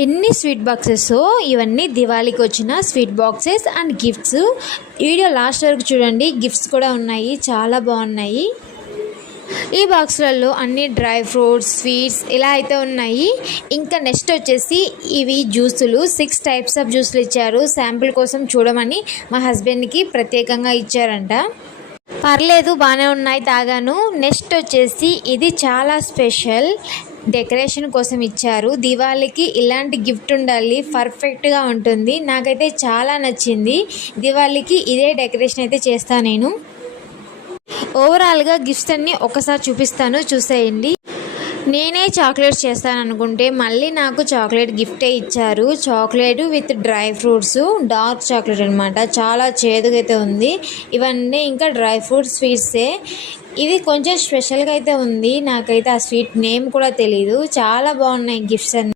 ఎన్ని sweet boxes, ఇవన్నీ దివాళీకి వచ్చిన sweet boxes and gifts. Video last వరకు చూడండి, గిఫ్ట్స్ కూడా ఉన్నాయి, చాలా బాగున్నాయి. ఈ బాక్స్లలో అన్ని డ్రై ఫ్రూట్స్, స్వీట్స్ ఇలా అయితే ఉన్నాయి. ఇంకా నెక్స్ట్ వచ్చేసి ఇవి జ్యూసులు, 6 టైప్స్ ఆఫ్ జ్యూసులు ఇచ్చారు. శాంపిల్ కోసం చూడమని మా హస్బెండ్కి ప్రత్యేకంగా ఇచ్చారంట. పర్లేదు, బాగానే ఉన్నాయి, తాగాను. నెక్స్ట్ వచ్చేసి ఇది చాలా స్పెషల్, డెకరేషన్ కోసం ఇచ్చారు. దివాళీకి ఇలాంటి గిఫ్ట్ ఉండాలి, పర్ఫెక్ట్గా ఉంటుంది. నాకైతే చాలా నచ్చింది. దివాళీకి ఇదే డెకరేషన్ అయితే చేస్తాను నేను. ఓవరాల్గా గిఫ్ట్స్ అన్నీ ఒకసారి చూపిస్తాను, చూసేయండి. నేనే చాక్లెట్స్ చేస్తాను అనుకుంటే మళ్ళీ నాకు చాక్లెట్ గిఫ్టే ఇచ్చారు. Chocolate with dry fruits, dark chocolate అనమాట. చాలా చేదుగా అయితే ఉంది. ఇవన్నీ ఇంకా డ్రై ఫ్రూట్స్ స్వీట్సే. ఇది కొంచెం స్పెషల్గా అయితే ఉంది. నాకైతే ఆ స్వీట్ నేమ్ కూడా తెలీదు. చాలా బాగున్నాయి గిఫ్ట్స్ అన్నీ.